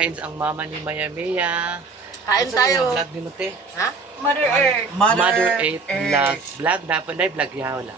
kakain ang mama ni Maya Maya. Kain tayo. Vlog ni Mote. Ha? Mother Earth. Mother Earth vlog. Vlog dapat na vlog ya wala.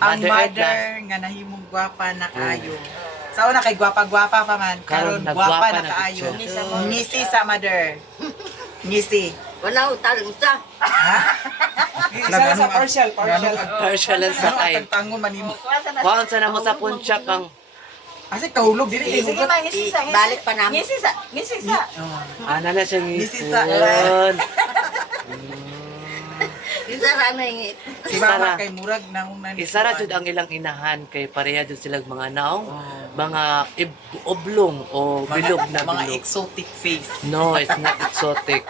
Ang Earth mother nga nahimong gwapa na kaayo. Sa una kay gwapa-gwapa pa man, karon gwapa na kaayo. Ngisi sa mother. Ngisi. Wala utang sa. Ha? Isa sa partial. Partial lang sa kay. Tango manimo. Kuhaan sa na mo sa punchak ang Asa kahulog dili Sige ma, ngisi sa. Balik pa namin. Ngisi sa. ana na siya ngisi. Ngisi sa. Isara na ingit. Si mama kay murag nang Isara jud ang ilang inahan kay pareha jud sila mga naong mga oblong o bilog na mga bilog. exotic face. No, it's not exotic.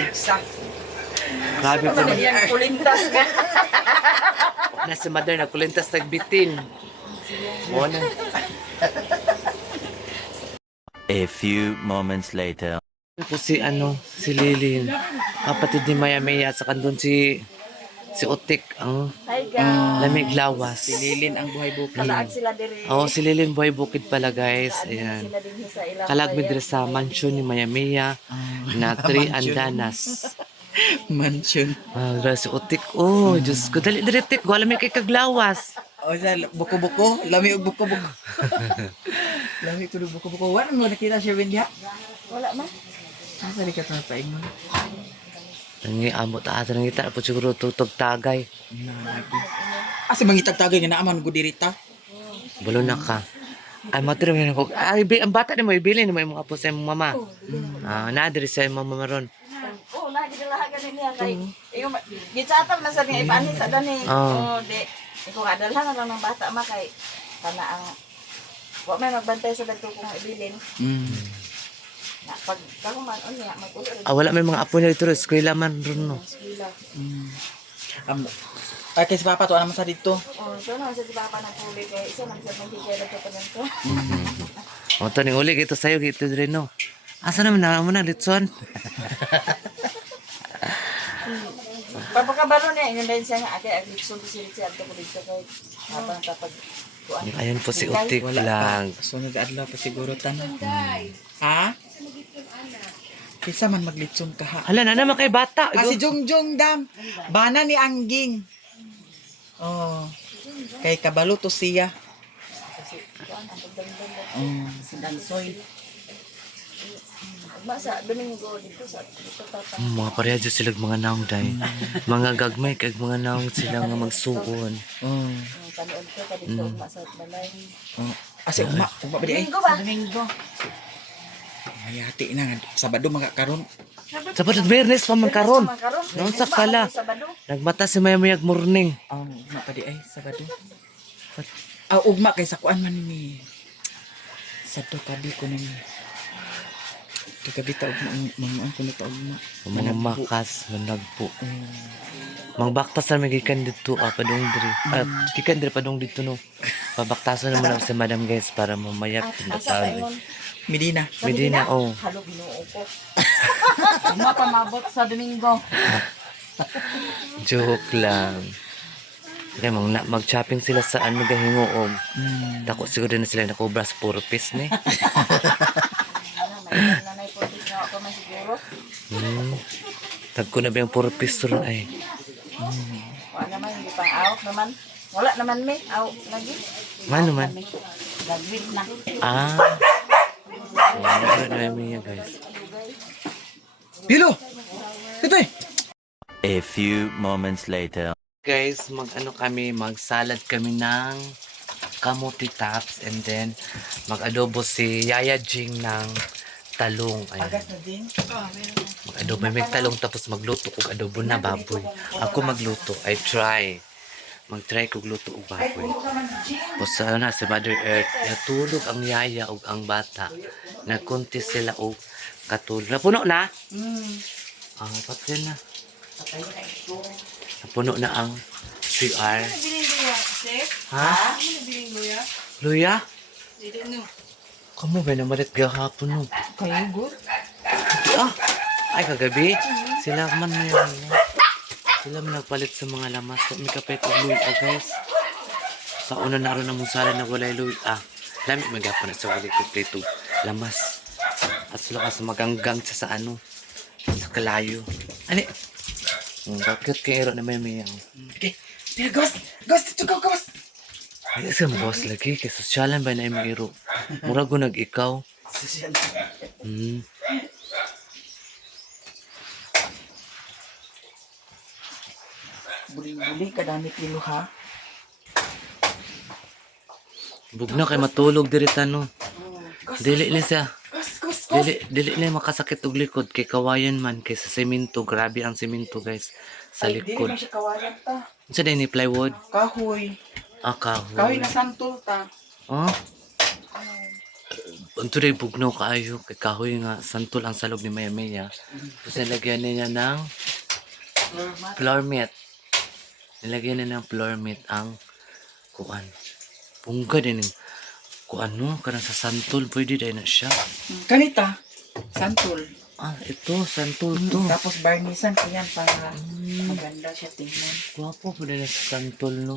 Exact. Grabe po na. Yan pulintas ka. Na si mother nagkulintas nagbitin. O na. A few moments later. Po si si Lilin. Kapatid ni Maya Maya sa kandun si Utik ang Hi guys. lamig lawas. Lilin ang buhay bukid. Kalaag sila dire. Oh, si Lilin Boy Bukid pala guys. Ayan. Sila din sa ilang. Kalagmid dire sa mansion ni Maya Maya na 3 andanas. Mansion. Si Utik. Oh, Diyos ko. Dali dire tik. Wala may kay kaglawas. O sa buko-buko, lami og buko-buko. Lami ko og buko-buko. Wala mo nakita siya Wendy ha? Wala man. Asa di ka ta paingon? Nangi amot ata nang kita po siguro tutog tagay. Asa mangitag-tagay nga naaman ko dirita? Bulo na ka. Ay, matiro mo ko. Ay, ang bata ni mo, ibili ni mo yung mga po sa imong mama. Nadiri sa imong mama ron. Oh, lagi nila ganin niya kay. Yung gitsatan man sa niya ipani sa dani. Oh, di. Iko kadalhan na lang ng bata ma kay kana ang wa may magbantay sa dagko kung ibilin. Na pag kahuman unya mag-ulo. Wala may mga apo niya dito. Eskwela man ron, no. Ay kay si Papa to naman sa dito. Oh, so na sa papa ng puli kay isa man sa mga higay dagko pa ganito. O, ito ning uli. Ito sa'yo. Ito rin, no. Asa naman na mo na, Litson? Papakabalo niya yung din siya nga ate agitsun si Richie ato ko dito kay habang kapag kuan. Ayun po si Utik lang. Sunod adlaw pa siguro tanan. Ha? Kisa man maglitson ka ha. Hala na naman kay bata. Si Jongjong dam. Bana ni Angging. Oh. Kay kabalo to siya. Dansoy. Masa Domingo dito sa dito tata. Mga pareha dyan sila mga naong day. Mga gagmay kag mga naong sila nga magsuon. Panood ko ka dito masa balay. Asa uma ba di ay? Domingo ba? Domingo. Hayati na nga. Sabado mga karon. Sabat at Bernes pa man karon. Noon sa kala. Sabado. Nagmata si Maya Mayag morning. Ugma pa di ay sabado. Ugma kay sa kuan man ni. Sa to kabi ko ni. To kabi ta ugma mga ko ta ugma. Mga makas managpo. Mangbaktas na may gikan dito padung diri. Gikan diri padung dito no. Pabaktasan naman ako sa madam guys para mamaya pinatawag. Medina. Medina, oh. Halo Ginoo ko. Uma pa mabot sa Domingo. Joke lang. Kaya mag-shopping sila sa gahingoog. Tako siguro na sila nakobra sa puro piece ni. Nanay po dito nga ako man siguro. Tagko na ba yung puro piece ron ay. Wala naman hindi pang out naman. Wala naman may out lagi. Mano man? Gagwit na. Wala na namin yan guys. Pilo. Ito eh. A few moments later. Guys, magsalad kami ng kamuti tops and then mag-adobo si Yaya Jing ng talong. Ayan. na din. Mag-adobo may talong tapos magluto kog adobo na baboy. Ako magluto. I try. Mag-try kog luto og baboy. Tapos na si Mother Earth. Natulog ang yaya ug ang bata. Nagkunti sila og katulog. Napuno na? Patay na. Napuno na ang CR. Ha? Luya? Kamu ba namalit gahapon no? Kayo good? Ay kagabi. Sila man may sila man nagpalit sa mga lamas. May kapay kong luya guys. Sa una na rin ang musala na walay luya. Lami magapon na sa wali ko plito. lamas. As long as maganggang siya sa ano, sa kalayo. Ani? Bakit kayo na may miyaw? Okay. Tira, ghost! Ghost! Ito go, ghost! Ay, sa boss lagi, kay sosyalan ba na yung iro? Murag ko nag-ikaw. Social. Hmm. Buli-buli, kadami kilo ha. Bugna kay matulog diri no. Ghost! Dili ni siya. Ghost! Ghost! Ghost! Dili na makasakit og likod kay kawayan man kay sa semento. Grabe ang semento guys sa Ay, dili likod. man siya kawayan ta. Sa din ni plywood. Kahoy. Kahoy. Kahoy na santol ta. Oh. Unto rin bugnaw kaayo kay kahoy nga santol ang salog ni Maya Maya. Tapos nilagyan niya ng floor mat. Nilagyan niya ng floor mat ang kuan. Pungga din yung kuan no, kanang sa santol pwede dahil na siya. Kanita. Santol. Ah, ito, santol to. Tapos barnisan ko yan para maganda siya tingnan. Guwapo pwede na sa santol no.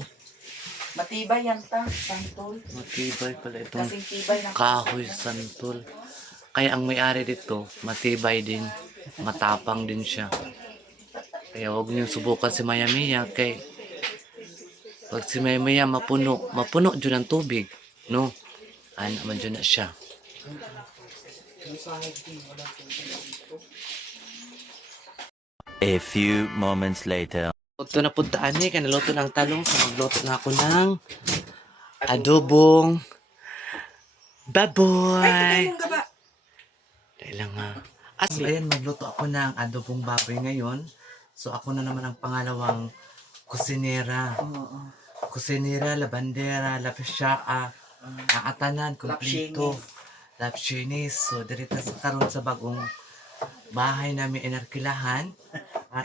Matibay yan ta, santol. Matibay pala itong Kasing tibay ng kahoy santol. Kaya ang may-ari dito, matibay din. Matapang din siya. Kaya huwag niyo subukan si Maya Maya kay pag si Maya Maya mapuno dyan ang tubig. No? Ano man dyan na siya. A few moments later. Ito na puntaan niya, kanaluto ng talong. So magluto na ako ng adobong baboy. Dahil lang nga. Ayan, magluto ako ng adobong baboy ngayon. So ako na naman ang pangalawang kusinera. Kusinera, labandera, lapsyaa, aatanan, kumplito, lapshinis. So dirita sa karon sa bagong bahay namin inarkilahan.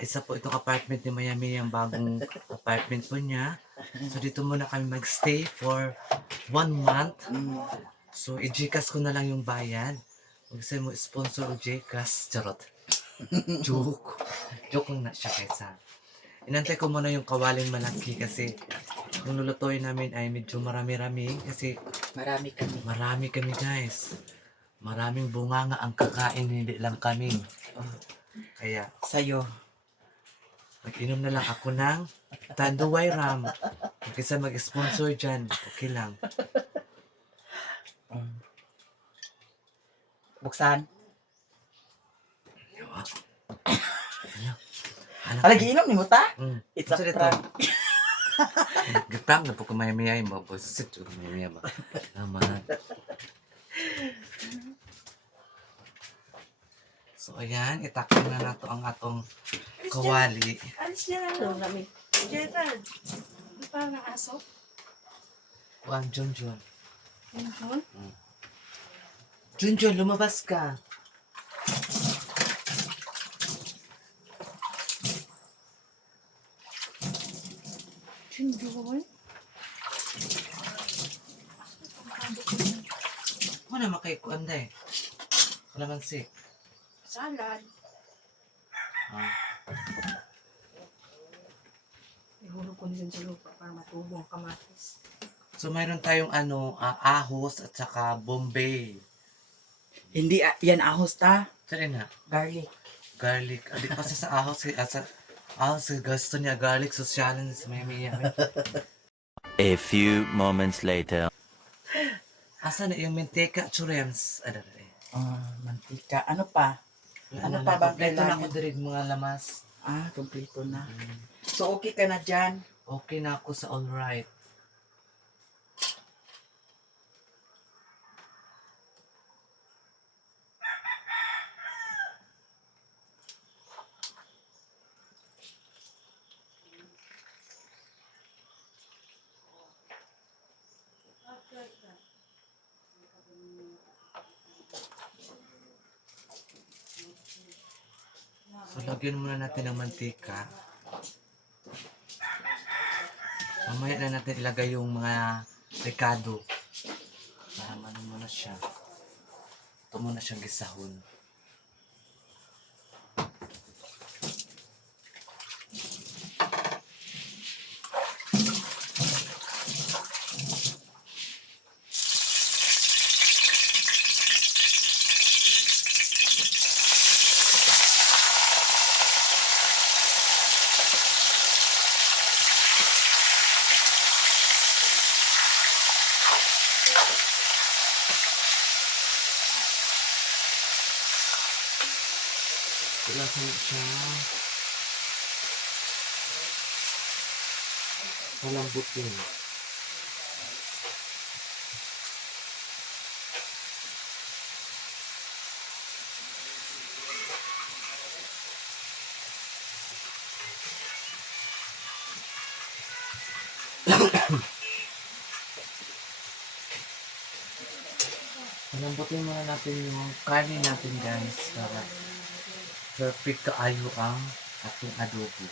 Isa po itong apartment ni Miami, yung bagong apartment po niya. So dito muna kami magstay for 1 month. So i-Gcash ko na lang yung bayad. Huwag sa'yo mo sponsor o Gcash. Charot. Joke. Joke lang na siya kaysa. Inantay ko muna yung kawaling malaki kasi kung lulutuin namin ay medyo marami-rami kasi Marami kami. guys. Maraming bunganga ang kakain, hindi lang kami. Kaya Sa'yo. mag-inom na lang ako ng Tanduay Ram. Kaysa mag-sponsor dyan, okay lang. Buksan. Alam Alagi inom ni mo ta? It's a Ito dito. prank. Giprank na po kung may mo. Bosit, may ba? Naman. So, ayan. Itakpan na nato ang atong kawali. Alis niya na lang. Gerald, di pa ng aso? Juan, Junjun. Junjun? Junjun, lumabas ka. Junjun? Ako na makaikuan da eh. Kalamansi. Salad. Ihulog ko niyan sa lupa para matubong kamatis. So, mayroon tayong ahos at saka Bombay. Hindi yan ahos ta. Saan na? Garlic. Garlic. Adi kasi sa ahos, ahos gusto niya garlic sosyalan sa Miami. A few moments later. Asa na yung menteka churens? Mantika. Ano pa? Ano pa bang Kompleto na ako kailangan? diri mga lamas. Kompleto na. So, okay ka na dyan. Okay na ako sa all right. So, lagyan muna natin ng mantika. Mamaya na natin ilagay yung mga rekado. Para ano muna siya. Ito muna siyang gisahon. Ilasan siya. Malambot yun. Palambutin muna natin yung kanin natin guys para perfect kaayo ang ating adobo.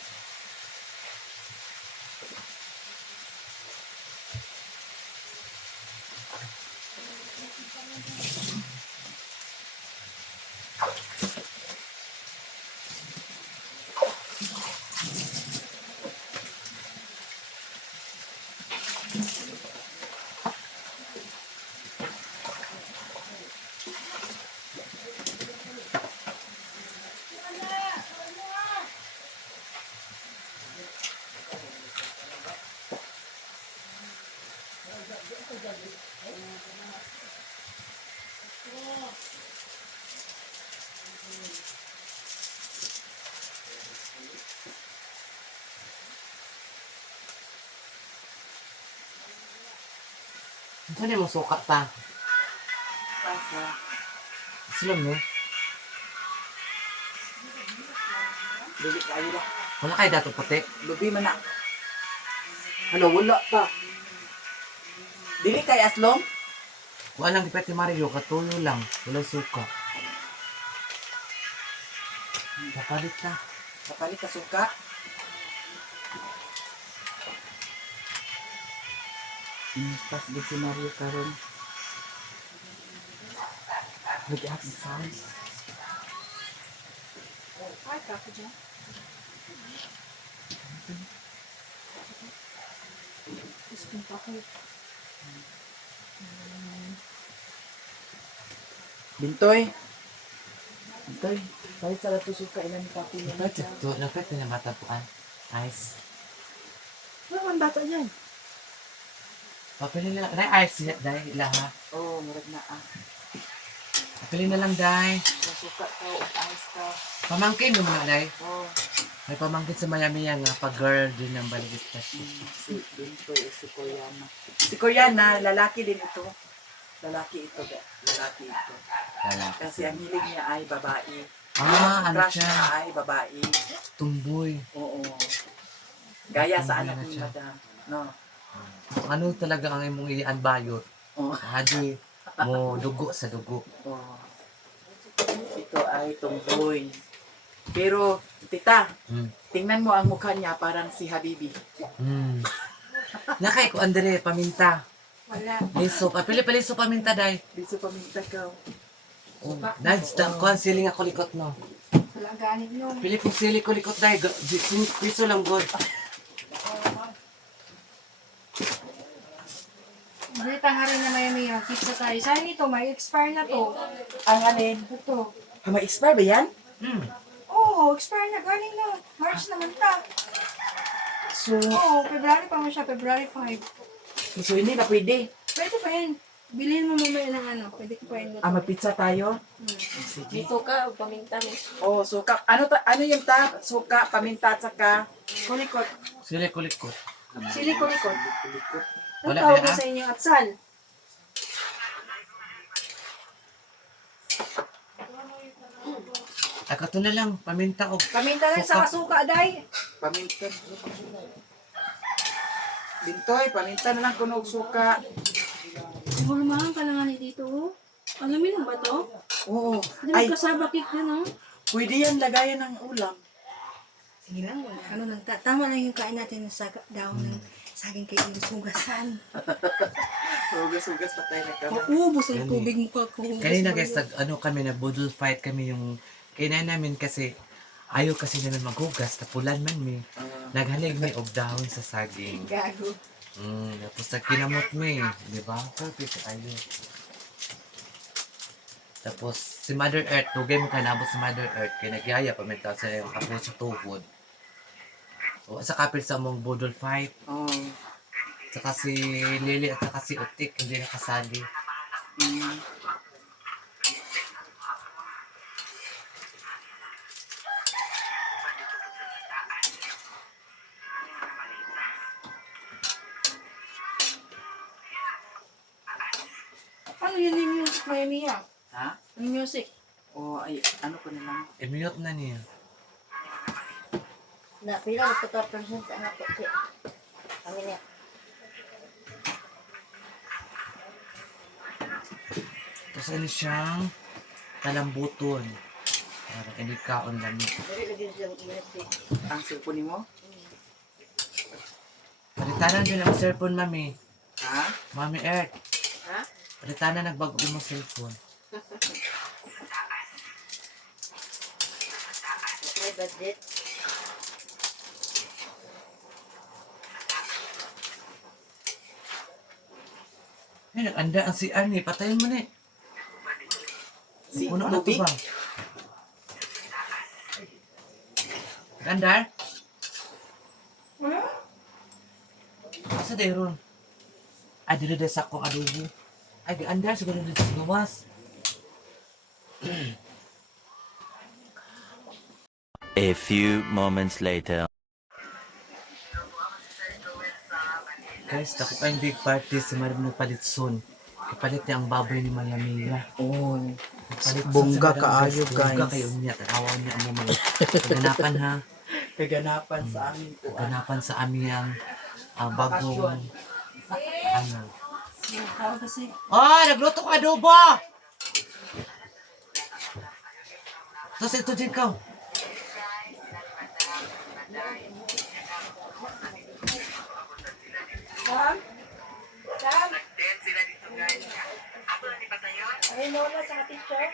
Saan mo suka ta? Pasa. Sila mo? Dili kayo lang. Wala kayo dato puti? Lubi man na. Ano, wala pa. Dili kay aslong? Wala lang ipati Mario, katuyo lang. Wala suka. Kapalit ta. Kapalit ka suka. Pas di si Mario karon. Nag-aak ni size. Ay, kapo dyan. Ispin pa ko. Bintoy. Bintoy. Palit sa lato suka ilan ni papi niya. Napit na matapuan. Ice. Ano man bata dyan? Papili na lang. Dahil ice dahil lahat. Oo, murag na ah. Papili na lang dahil. Sa suka ka o ice ka. Pamangkin mo na dahil. Oo. May pamangkin sa Miami yan nga. Pag-girl din ang baligit pa siya. Si Bintoy o si Koreana. Si Koreana, lalaki din ito. Lalaki ito. Lalaki ito. Lalaki. Kasi ang hilig niya ay babae. Ano Crush siya? niya ay babae. Tumboy. Oo. Gaya sa Tumboy anak na ni siya. Madam. No. Ano talaga ang imong ianbayot? Oo. Hadi mo dugo sa dugo. Oo. Ito ay tomboy. Pero, tita, Hmm. tingnan mo ang mukha niya parang si Habibi. Hmm. Nakay ko Andre paminta. Wala. Liso, papili pa liso paminta dai. Biso paminta ka. Oh, dai sta kuan siling ako likot no. Wala ganit nyo. Pili ko sili ko likot dai. Piso lang god. Balita nga rin na Miami yung pizza tayo. Saan ito? May expire na to. Ang alin? Ito. Ma-expire ba yan? Hmm. Oo, expire na. Galing na. March naman ta. So, Oo, February pa mo siya. February 5. so hindi na pwede. Pwede pa yun. Bilhin mo mamaya ng ano. Pwede ko pa yun. Mag-pizza tayo? May suka o paminta mo. Oo, suka. Ano yung ta? Suka, paminta, at saka Kulikot. Sili ko likot. Sili kulikot. Ano Wala tawag na, mo ah? sa inyo? Atsal. Ako to na lang paminta og Paminta lang sa kasuka, day. paminta. Bintoy, paminta na lang kunog suka. Mahal ka na nga ni dito, oh. Aluminum ba to? Oo. Hindi Ay, magkasaba cake din, oh. pwede yan lagayan ng ulam. Sige lang, ano lang, tama lang yung kain natin sa daon ng saging kay hugasan. Hugas-hugas pa tayo na kami. Maubos ang tubig mo ka kung kanina guys kami nag-budol fight kami yung kina namin kasi ayaw kasi namin maghugas tapulan man mi. Naghalig mi og dahon sa saging. Gago. Tapos nagkinamot mi, di ba? Perfect ayo. Tapos si Mother Earth, tugay mo kanabot si Mother Earth kay nagyaya pa man sa yung kapos sa tuhod. O sa kapit sa mong budol fight, Oo. saka si Lily at saka si Utik hindi nakasali. yun yung music mo, Emiya? Ha? Yung music. O ay, ano ko na lang. I-mute na niya. Na, pila ko 14% ano po siya. Kami niya. Tapos ano siyang talambuton. Para kinikaon lang. Dari lagi siyang music. Ang cellphone mo? Palitanan din ang cellphone, mami. Ha? Mami Earth. Ha? Palitanan nagbago mo cellphone. May budget. Ay, nag-anda ang CR ni. Patayin mo ni. Si Puno na to tubig? ba? Nag-andar? Asa day ron? Ay, dito sa akong adobo. Ay, nag-andar. Siguro dito sa gawas. A few moments later. Guys, dako kayong big party si Marim nagpalit soon. Kapalit niya ang baboy ni Maya Mia. Oh. Kapalit Bongga sa kaayo, Bongga guys. kayo niya. Tanawaw niya ang mga kaganapan ha. Kaganapan sa amin po. Kaganapan sa aming bagong ano. How kasi? Oh, nagluto ko adobo! Tapos ito din ka. Sam? Sam? Ay, Lola sa teacher?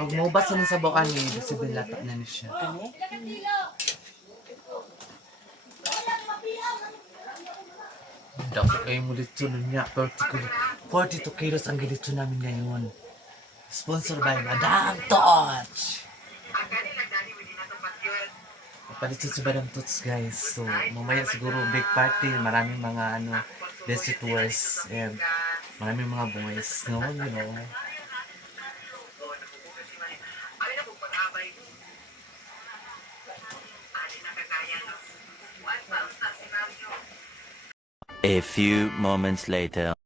Pag mubas na sa bukan ni Isabel lata na ni siya. Dapat kayo mo dito nun niya. 42 kilos ang dito namin ngayon. Sponsor by Madam Tots! Papalit si Madam Tots, guys. So, mamaya siguro big party. Maraming mga visitors and maraming mga boys. No, you know. A few moments later.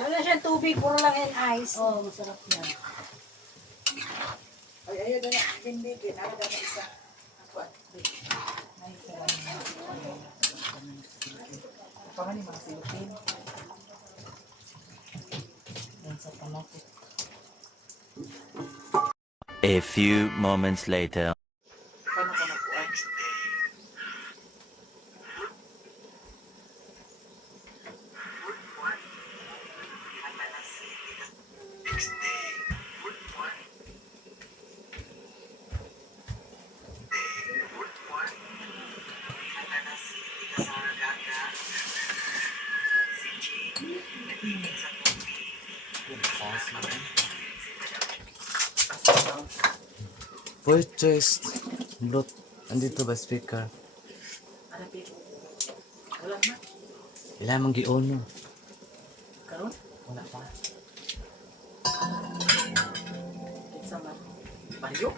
Wala siyang tubig, puro lang and ice. Oh, masarap yan. Ay, ayaw na akin dito. Ayaw na isa. Apa man yung mga silupin? Yan sa pamatik. A few moments later. Paano ko nakuha? Voice test. Bluetooth. Andito ba speaker? Wala na. Ilan mang gi-on. Karon? Wala pa. Kinsa man? Payo?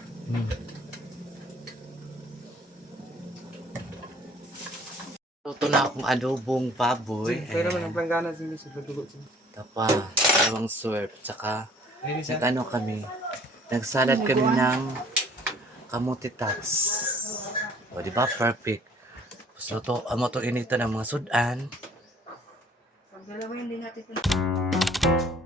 Luto na akong adobong baboy. Pero naman ang planggana sini sa dugo sini. Tapa, dalawang swerve. Tsaka, nag-ano kami. Nagsalad kami ng kamuti tots. O, di ba? Perfect. So, to, amo to inito ng mga sudan. Pagdalawin din natin ito.